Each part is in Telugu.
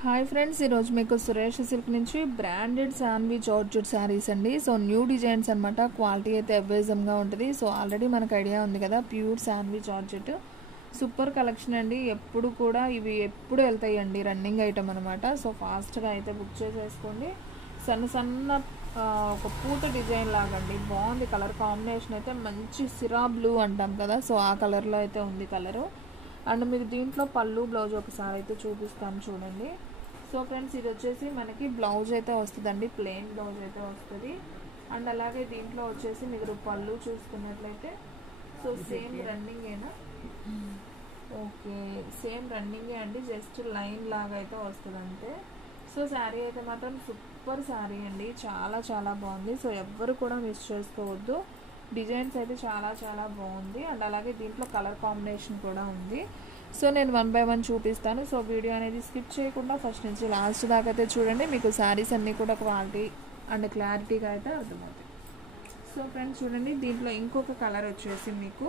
హాయ్ ఫ్రెండ్స్, ఈరోజు మీకు సురేష్ సిల్క్ నుంచి బ్రాండెడ్ శాండ్విచ్ జార్జెట్ శారీస్ అండి. సో న్యూ డిజైన్స్ అనమాట. క్వాలిటీ అయితే అవేజంగా ఉంటుంది. సో ఆల్రెడీ మనకు ఐడియా ఉంది కదా, pure sandwich georgette super collection అండి. ఎప్పుడు కూడా ఇవి ఎప్పుడు వెళ్తాయండి, రన్నింగ్ ఐటమ్ అనమాట. సో ఫాస్ట్గా అయితే బుక్ చేసేసుకోండి. సన్న సన్న ఒక పూత డిజైన్ లాగండి, బాగుంది. కలర్ కాంబినేషన్ అయితే మంచి సిరా బ్లూ అంటాం కదా, సో ఆ కలర్లో అయితే ఉంది కలరు. అండ్ మీకు దీంట్లో పళ్ళు బ్లౌజ్ ఒకసారి అయితే చూపిస్తాను చూడండి. సో ఫ్రెండ్స్, ఇది వచ్చేసి మనకి బ్లౌజ్ అయితే వస్తుందండి, ప్లెయిన్ బ్లౌజ్ అయితే వస్తుంది. అండ్ అలాగే దీంట్లో వచ్చేసి మీరు పళ్ళు చూసుకున్నట్లయితే సో సేమ్ రన్నింగేనా, ఓకే సేమ్ రన్నింగే అండి, జస్ట్ లైన్ లాగా అయితే వస్తుంది అంతే. సో శారీ అయితే మాత్రం సూపర్ శారీ అండి, చాలా చాలా బాగుంది. సో ఎవ్వరు కూడా మిస్ చేసుకోవద్దు. డిజైన్స్ అయితే చాలా చాలా బాగుంది. అండ్ అలాగే దీంట్లో కలర్ కాంబినేషన్ కూడా ఉంది. సో నేను 1 by 1 చూపిస్తాను. సో వీడియో అనేది స్కిప్ చేయకుండా ఫస్ట్ నుంచి లాస్ట్ దాకా అయితే చూడండి. మీకు శారీస్ అన్నీ కూడా క్వాలిటీ అండ్ క్లారిటీగా అయితే అర్థమవుతాయి. సో ఫ్రెండ్స్ చూడండి, దీంట్లో ఇంకొక కలర్ వచ్చేసి మీకు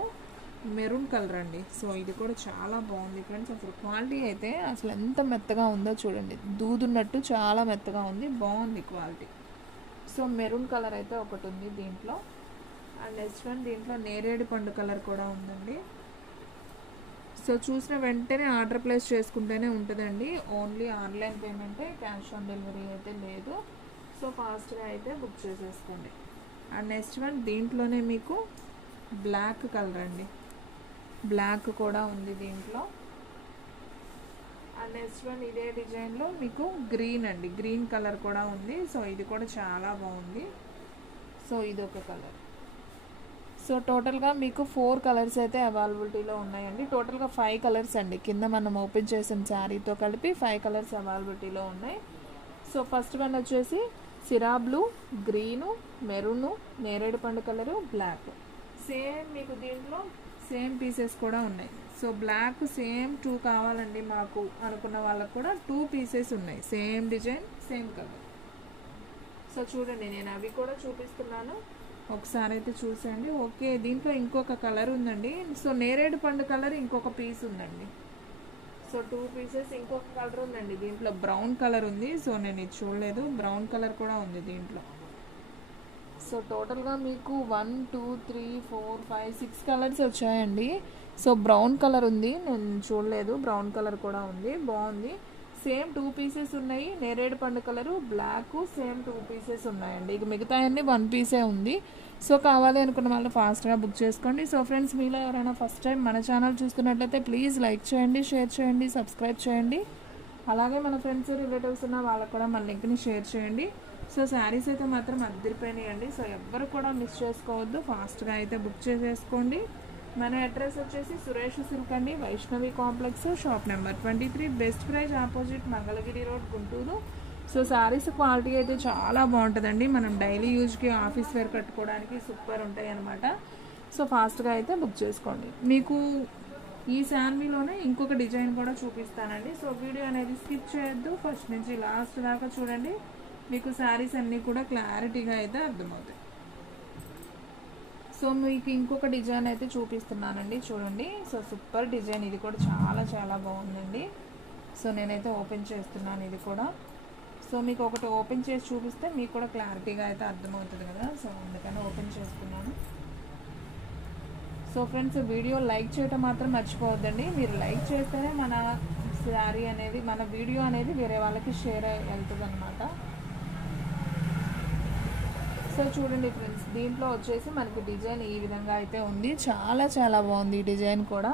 మెరూన్ కలర్ అండి. సో ఇది కూడా చాలా బాగుంది ఫ్రెండ్స్. అసలు క్వాలిటీ అయితే అసలు ఎంత మెత్తగా ఉందో చూడండి, దూదున్నట్టు చాలా మెత్తగా ఉంది, బాగుంది క్వాలిటీ. సో మెరూన్ కలర్ అయితే ఒకటి ఉంది దీంట్లో. అండ్ నెక్స్ట్ వన్ దీంట్లో నేరేడు పండు కలర్ కూడా ఉందండి. సో చూసిన వెంటనే ఆర్డర్ ప్లేస్ చేసుకుంటేనే ఉంటుందండి, ఓన్లీ ఆన్లైన్ పేమెంటే, క్యాష్ ఆన్ డెలివరీ అయితే లేదు. సో ఫాస్ట్గా అయితే బుక్ చేసేసుకోండి. అండ్ నెక్స్ట్ వన్ దీంట్లోనే మీకు బ్లాక్ కలర్ అండి, బ్లాక్ కూడా ఉంది దీంట్లో. అండ్ నెక్స్ట్ వన్ ఇదే డిజైన్లో మీకు గ్రీన్ అండి, గ్రీన్ కలర్ కూడా ఉంది. సో ఇది కూడా చాలా బాగుంది. సో ఇది ఒక కలర్. సో టోటల్గా మీకు 4 కలర్స్ అయితే అవైలబిలిటీలో ఉన్నాయండి. టోటల్గా 5 కలర్స్ అండి, కింద మనం ఓపెన్ చేసిన శారీతో కలిపి 5 కలర్స్ అవైలబిలిటీలో ఉన్నాయి. సో ఫస్ట్ వన్ వచ్చేసి సిరా బ్లూ, గ్రీను, మెరూను, నేరేడు పండు కలరు, బ్లాక్. సేమ్ మీకు దీంట్లో సేమ్ పీసెస్ కూడా ఉన్నాయి. సో బ్లాక్ సేమ్ 2 కావాలండి మాకు అనుకున్న వాళ్ళకు కూడా 2 పీసెస్ ఉన్నాయి, same design same colour. So చూడండి, నేను అవి కూడా చూపిస్తున్నాను, ఒకసారి అయితే చూసేయండి. ఓకే, దీంట్లో ఇంకొక కలర్ ఉందండి. సో నేరేడు పండు కలర్ ఇంకొక పీస్ ఉందండి. సో 2 పీసెస్ ఇంకొక కలర్ ఉందండి. దీంట్లో బ్రౌన్ కలర్ ఉంది. సో నేను ఇది చూడలేదు, బ్రౌన్ కలర్ కూడా ఉంది దీంట్లో. సో టోటల్గా మీకు 1 2 3 4 5 6 కలర్స్ వచ్చాయండి. సో బ్రౌన్ కలర్ ఉంది, నేను చూడలేదు, బ్రౌన్ కలర్ కూడా ఉంది, బాగుంది. సేమ్ 2 పీసెస్ ఉన్నాయి. నేరేడు పండు కలరు, బ్లాక్ సేమ్ 2 పీసెస్ ఉన్నాయండి. ఇక మిగతా అన్ని 1 పీసే ఉంది. సో కావాలి అనుకున్న వాళ్ళు ఫాస్ట్గా బుక్ చేసుకోండి. సో ఫ్రెండ్స్, మీలో ఎవరైనా ఫస్ట్ టైం మన ఛానల్ చూస్తున్నట్లయితే ప్లీజ్ లైక్ చేయండి, షేర్ చేయండి, సబ్స్క్రైబ్ చేయండి. అలాగే మన ఫ్రెండ్స్ రిలేటివ్స్ ఉన్న వాళ్ళకు కూడా మన లింక్ని షేర్ చేయండి. సో శారీస్ అయితే మాత్రం అద్దరిపోయినాయండి. సో ఎవ్వరు కూడా మిస్ చేసుకోవద్దు, ఫాస్ట్గా అయితే బుక్ చేసేసుకోండి. మన అడ్రస్ వచ్చేసి సురేష్ సిల్క్ అండి, Vaishnavi complex, shop number 23, best praise opposite Mangalagiri road, Guntur. So saris quality అయితే చాలా బాగుంటుందండి, మనం డైలీ యూజ్కి ఆఫీస్ వేర్ కట్టుకోవడానికి సూపర్ ఉంటాయి అన్నమాట. సో ఫాస్ట్గా అయితే బుక్ చేసుకోండి. మీకు ఈ శాండీలోనే ఇంకొక డిజైన్ కూడా చూపిస్తానండి. సో వీడియో అనేది స్కిప్ చేయొద్దు, ఫస్ట్ నుంచి లాస్ట్ దాకా చూడండి. మీకు శారీస్ అన్నీ కూడా క్లారిటీగా అయితే అర్థమవుతాయి. సో మీకు ఇంకొక డిజైన్ అయితే చూపిస్తున్నానండి, చూడండి. సో సూపర్ డిజైన్, ఇది కూడా చాలా చాలా బాగుందండి. సో నేనైతే ఓపెన్ చేస్తున్నాను ఇది కూడా. సో మీకు ఒకటి ఓపెన్ చేసి చూపిస్తే మీకు కూడా క్లారిటీగా అయితే అర్థమవుతుంది కదా, సో అందుకని ఓపెన్ చేస్తున్నాను. సో ఫ్రెండ్స్, వీడియో లైక్ చేయటం మాత్రం మర్చిపోవద్దండి. మీరు లైక్ చేస్తేనే మన శారీ అనేది, మన వీడియో అనేది వేరే వాళ్ళకి షేర్ వెళ్తుంది అనమాట. సో చూడండి ఫ్రెండ్స్, దీంట్లో వచ్చేసి మనకి డిజైన్ ఈ విధంగా అయితే ఉంది, చాలా చాలా బాగుంది ఈ డిజైన్ కూడా.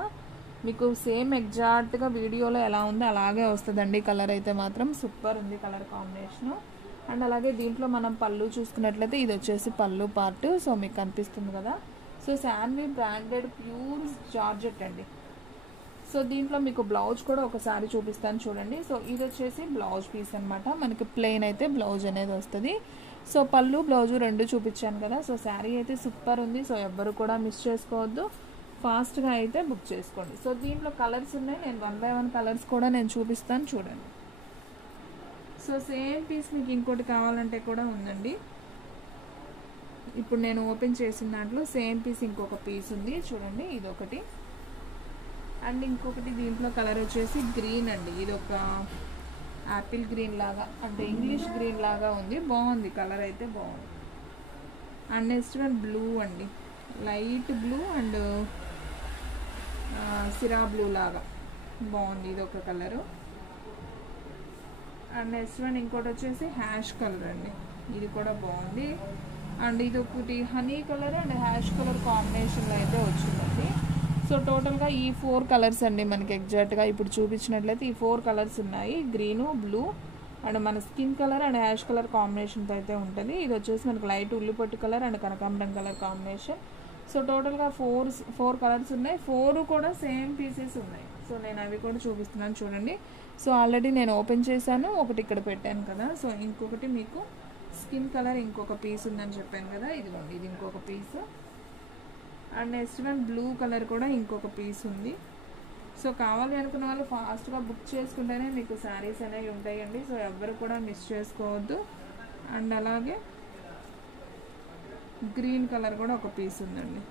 మీకు సేమ్ ఎగ్జాక్ట్గా వీడియోలో ఎలా ఉందో అలాగే వస్తుందండి. కలర్ అయితే మాత్రం సూపర్ ఉంది, కలర్ కాంబినేషను. అండ్ అలాగే దీంట్లో మనం పళ్ళు చూసుకున్నట్లయితే ఇది వచ్చేసి పళ్ళు పార్ట్. సో మీకు కనిపిస్తుంది కదా. సో శాండ్వి బ్రాండెడ్ ప్యూర్ జార్జెట్ అండి. సో దీంట్లో మీకు బ్లౌజ్ కూడా ఒకసారి చూపిస్తాను చూడండి. సో ఇది వచ్చేసి బ్లౌజ్ పీస్ అనమాట, మనకి ప్లెయిన్ అయితే బ్లౌజ్ అనేది వస్తుంది. సో పళ్ళు బ్లౌజు 2 చూపించాను కదా. సో శారీ అయితే సూపర్ ఉంది. సో ఎవ్వరు కూడా మిస్ చేసుకోవద్దు, ఫాస్ట్గా అయితే బుక్ చేసుకోండి. సో దీంట్లో కలర్స్ ఉన్నాయి, నేను 1 by 1 కలర్స్ కూడా నేను చూపిస్తాను చూడండి. సో సేమ్ పీస్ మీకు ఇంకోటి కావాలంటే కూడా ఉందండి. ఇప్పుడు నేను ఓపెన్ చేసిన దాంట్లో సేమ్ పీస్ ఇంకొక పీస్ ఉంది చూడండి, ఇది ఒకటి. అండ్ ఇంకొకటి దీంట్లో కలర్ వచ్చేసి గ్రీన్ అండి, ఇది ఒక యాపిల్ గ్రీన్ లాగా అంటే ఇంగ్లీష్ గ్రీన్ లాగా ఉంది, బాగుంది కలర్ అయితే బాగుంది. అండ్ నెక్స్ట్ వన్ బ్లూ అండి, లైట్ బ్లూ అండ్ సిరా బ్లూ లాగా బాగుంది, ఇది ఒక కలరు. అండ్ నెక్స్ట్ వన్ ఇంకోటి వచ్చేసి హ్యాష్ కలర్ అండి, ఇది కూడా బాగుంది. అండ్ ఇది ఒకటి honey colour and ash colour కాంబినేషన్లో అయితే వచ్చిందండి. సో టోటల్గా ఈ 4 కలర్స్ అండి మనకి ఎగ్జాక్ట్గా ఇప్పుడు చూపించినట్లయితే ఈ 4 కలర్స్ ఉన్నాయి, గ్రీను, బ్లూ అండ్ మన skin colour and ash colour కాంబినేషన్తో అయితే ఉంటుంది. ఇది వచ్చేసి మనకి లైట్ ఉల్లిపొట్టు కలర్ అండ్ కనకాంబరం కలర్ కాంబినేషన్. సో టోటల్గా 4 కలర్స్ ఉన్నాయి, 4 కూడా సేమ్ పీసెస్ ఉన్నాయి. సో నేను అవి కూడా చూపిస్తున్నాను చూడండి. సో ఆల్రెడీ నేను ఓపెన్ చేశాను, ఒకటి ఇక్కడ పెట్టాను కదా. సో ఇంకొకటి మీకు స్కిన్ కలర్ ఇంకొక పీస్ ఉందని చెప్పాను కదా, ఇదిగోండి ఇది ఇంకొక piece. And next one blue colour కూడా ఇంకొక పీస్ ఉంది. సో కావాలి అనుకున్న వాళ్ళు ఫాస్ట్గా బుక్ చేసుకుంటేనే మీకు శారీస్ అనేవి ఉంటాయండి. సో ఎవ్వరు కూడా మిస్ చేసుకోవద్దు. అండ్ అలాగే గ్రీన్ కలర్ కూడా ఒక పీస్ ఉందండి.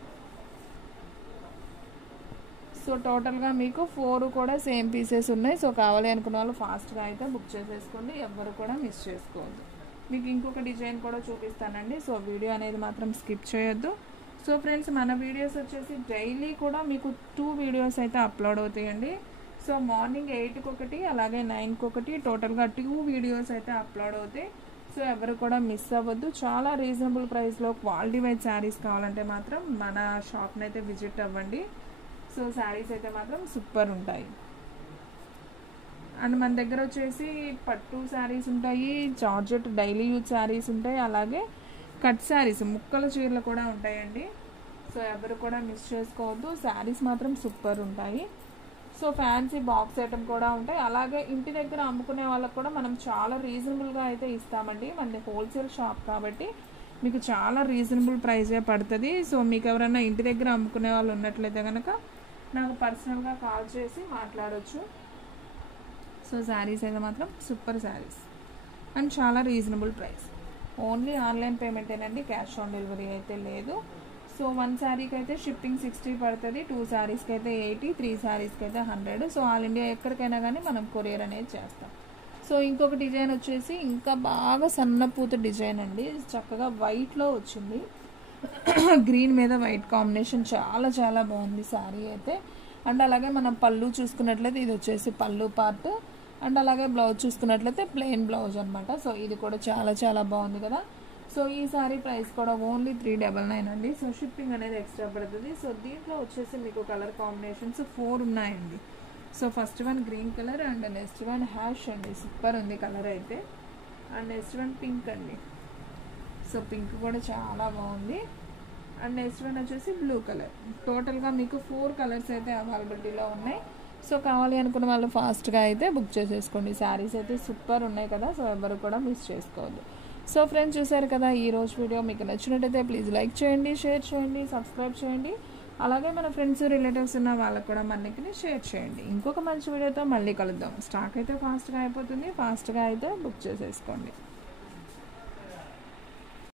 సో టోటల్గా మీకు 4 కూడా సేమ్ పీసెస్ ఉన్నాయి. సో కావాలి అనుకున్న వాళ్ళు ఫాస్ట్గా అయితే బుక్ చేసేసుకోండి, ఎవ్వరు కూడా మిస్ చేసుకోవద్దు. మీకు ఇంకొక డిజైన్ కూడా చూపిస్తానండి. సో వీడియో అనేది మాత్రం స్కిప్ చేయొద్దు. సో ఫ్రెండ్స్, మన వీడియోస్ వచ్చేసి డైలీ కూడా మీకు 2 వీడియోస్ అయితే అప్లోడ్ అవుతాయండి. సో మార్నింగ్ 8కి ఒకటి, అలాగే 9కి ఒకటి, టోటల్గా 2 వీడియోస్ అయితే అప్లోడ్ అవుతాయి. సో ఎవరు కూడా మిస్ అవ్వద్దు. చాలా రీజనబుల్ ప్రైస్లో క్వాలిటీ వైజ్ శారీస్ కావాలంటే మాత్రం మన షాప్ని అయితే విజిట్ అవ్వండి. సో శారీస్ అయితే మాత్రం సూపర్ ఉంటాయి. అండ్ మన దగ్గర వచ్చేసి పట్టు శారీస్ ఉంటాయి, జార్జెట్ డైలీ యూజ్ శారీస్ ఉంటాయి, అలాగే కట్ శారీస్ ముక్కల చీరలు కూడా ఉంటాయండి. సో ఎవరు కూడా మిస్ చేసుకోవద్దు, శారీస్ మాత్రం సూపర్ ఉంటాయి. సో ఫ్యాన్సీ బాక్స్ ఐటమ్ కూడా ఉంటాయి. అలాగే ఇంటి దగ్గర అమ్ముకునే వాళ్ళకి కూడా మనం చాలా రీజనబుల్గా అయితే ఇస్తామండి. మనది హోల్సేల్ షాప్ కాబట్టి మీకు చాలా రీజనబుల్ ప్రైజే పడుతుంది. సో మీకు ఎవరైనా ఇంటి దగ్గర అమ్ముకునే వాళ్ళు ఉన్నట్లయితే కనుక నాకు పర్సనల్గా కాల్ చేసి మాట్లాడవచ్చు. సో శారీస్ అయితే మాత్రం సూపర్ శారీస్ అండ్ చాలా రీజనబుల్ ప్రైస్. ఓన్లీ ఆన్లైన్ పేమెంటేనండి, క్యాష్ ఆన్ డెలివరీ అయితే లేదు. సో 1 శారీకి అయితే షిప్పింగ్ 60 పడుతుంది, 2 శారీస్కి అయితే 80, 3 శారీస్కి అయితే 100. సో ఆల్ ఇండియా ఎక్కడికైనా కానీ మనం కొరియర్ అనేది చేస్తాం. సో ఇంకొక డిజైన్ వచ్చేసి ఇంకా బాగా సన్నపూత డిజైన్ అండి, చక్కగా వైట్లో వచ్చింది, గ్రీన్ మీద వైట్ కాంబినేషన్ చాలా చాలా బాగుంది శారీ అయితే. అండ్ అలాగే మనం పళ్ళు చూసుకున్నట్లయితే ఇది వచ్చేసి పళ్ళు పార్ట్, అండ్ అలాగే బ్లౌజ్ చూసుకున్నట్లయితే ప్లెయిన్ బ్లౌజ్ అనమాట. సో ఇది కూడా చాలా చాలా బాగుంది కదా. సో ఈ సారీ ప్రైస్ కూడా ఓన్లీ 399 అండి. సో షిప్పింగ్ అనేది ఎక్స్ట్రా పడుతుంది. సో దీంట్లో వచ్చేసి మీకు కలర్ కాంబినేషన్స్ 4 ఉన్నాయండి. So first one green colour and next one hash అండి, సూపర్ ఉంది కలర్ అయితే. అండ్ నెక్స్ట్ వన్ పింక్ అండి, సో పింక్ కూడా చాలా బాగుంది. అండ్ నెక్స్ట్ వన్ వచ్చేసి బ్లూ కలర్. టోటల్గా మీకు 4 కలర్స్ అయితే అవైలబిలిటీలో ఉన్నాయి. సో కావాలి అనుకున్న వాళ్ళు ఫాస్ట్గా అయితే బుక్ చేసేసుకోండి. శారీస్ అయితే సూపర్ ఉన్నాయి కదా, సో ఎవరు కూడా మిస్ చేసుకోవద్దు. సో ఫ్రెండ్స్, చూసారు కదా ఈ రోజు వీడియో. మీకు నచ్చినట్టయితే ప్లీజ్ లైక్ చేయండి, షేర్ చేయండి, సబ్స్క్రైబ్ చేయండి. అలాగే మన ఫ్రెండ్స్ రిలేటివ్స్ ఉన్న వాళ్ళకు కూడా మనకి షేర్ చేయండి. ఇంకొక మంచి వీడియోతో మళ్ళీ కలుద్దాం. స్టాక్ అయితే ఫాస్ట్గా అయిపోతుంది, ఫాస్ట్గా అయితే బుక్ చేసేసుకోండి.